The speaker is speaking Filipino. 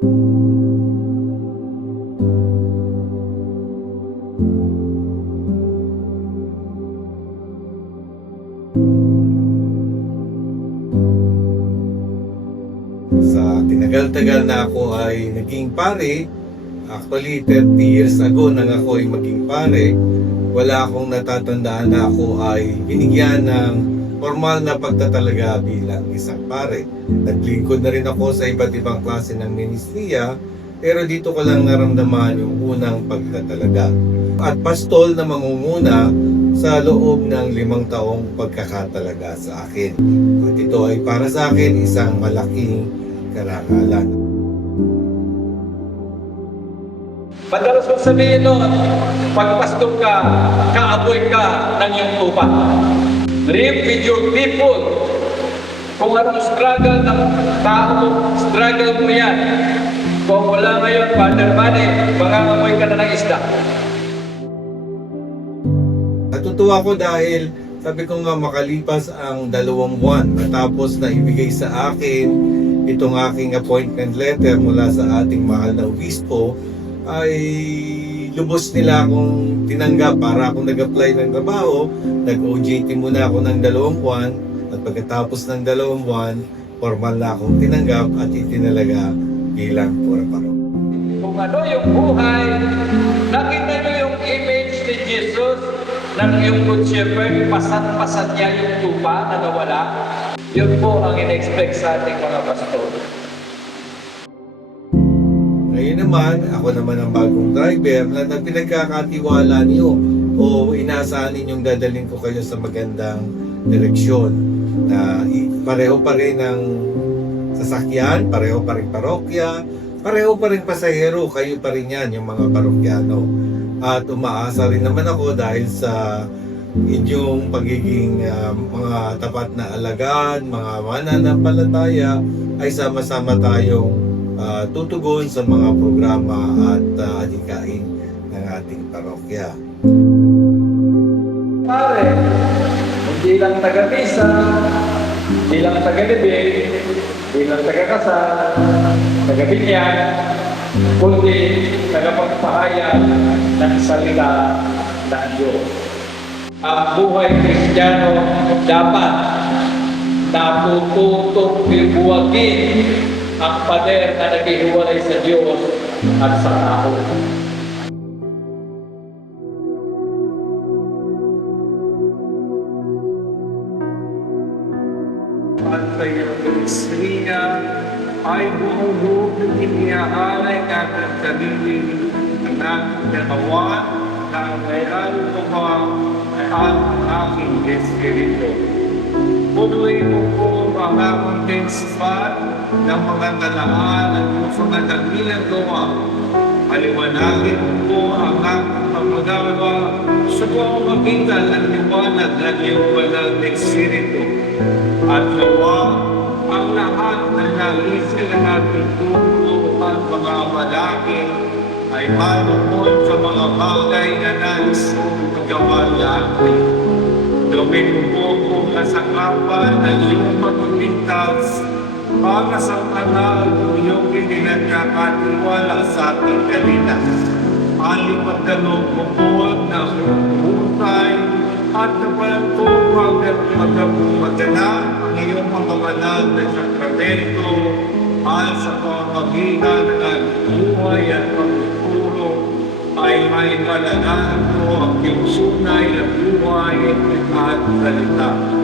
Sa tinagal-tagal na ako ay naging pare, actually 30 years ago nang ako ay maging pare, wala akong natatandaan na ako ay binigyan ng formal na pagtatalaga bilang isang pare. Naglingkod na rin ako sa iba't ibang klase ng ministriya, pero dito ko lang naramdaman yung unang pagtatalaga. At pastol na mangunguna sa loob ng 5 taong pagkakatalaga sa akin. At ito ay para sa akin isang malaking karangalan. Madalas kong sabihin nun, pagpastor ka, kaaboy ka ng iyong tupa. Live with your people. Kung anong struggle ng tao mo, struggle mo yan. Kung wala ngayon, Father Manny, mangangamoy ka na ng isda. Natutuwa ko dahil sabi ko nga makalipas ang 2 buwan matapos na ibigay sa akin itong aking appointment letter mula sa ating mahal na obispo, ay lubos nila akong tinanggap para akong nag-apply ng trabaho. Nag-OJT muna ako ng 2 buwan at pagkatapos ng 2 buwan, formal na akong tinanggap at itinalaga bilang pura-paro. Kung ano yung buhay, nakita nyo yung image ni Jesus ng yung good shepherd, pasan-pasan niya yung tupa na nawala. Yun po ang in-expect sa ating mga pastor. Ngayon naman, ako naman ang bagong driver na pinagkakatiwala niyo o inaasahan ninyong dadalhin ko kayo sa magandang direksyon na pareho pa rin ng sasakyan, pareho pa rin parokya, pareho pa rin pasahero, kayo pa rin yan, yung mga parokyano. At umaasa rin naman ako dahil sa inyong pagiging mga tapat na alagad, mga mananampalataya, ay sama-sama tayong tutugon sa mga programa at adhikain ng ating parokya. Pare, hindi lang taga-misa, hindi lang taga-libig, hindi lang taga-kasal, taga-binyan, kundi tagapagpahayag ng salita ng Diyos. Ang buhay Kristiyano dapat natututong bibuwagin ang pader na naghihiwalay sa Diyos at sa tao. At sa iyong ministriya ay buong iniaalay natin sarili ng ating katawan na mayroon ko ang aking espiritu. Punuin mo po ang aking tensipan ng mga talaan at mga dakilang gawa. Paliwanagin mo po ang aking pagmagawa sa pamamagitan ng liwanag ng iyong banal na espiritu. At gawa ang lahat ng naisin ng ating tubo at mga malaki ay malukod sa mga bagay na nais mong magawa natin. Gawin mo po kung nasakapan ng iyong pagpintas para sa kanal ng iyong pinagkakatiwala sa ating kanina. Alipagdalog mo po ng husay at napalatuwag at magkapumadala ang iyong mga banal na sakramento at sa pamamagitan ng buhay at pagtuturo ay may palalahan mo ang iyong sunay na buhay at salita.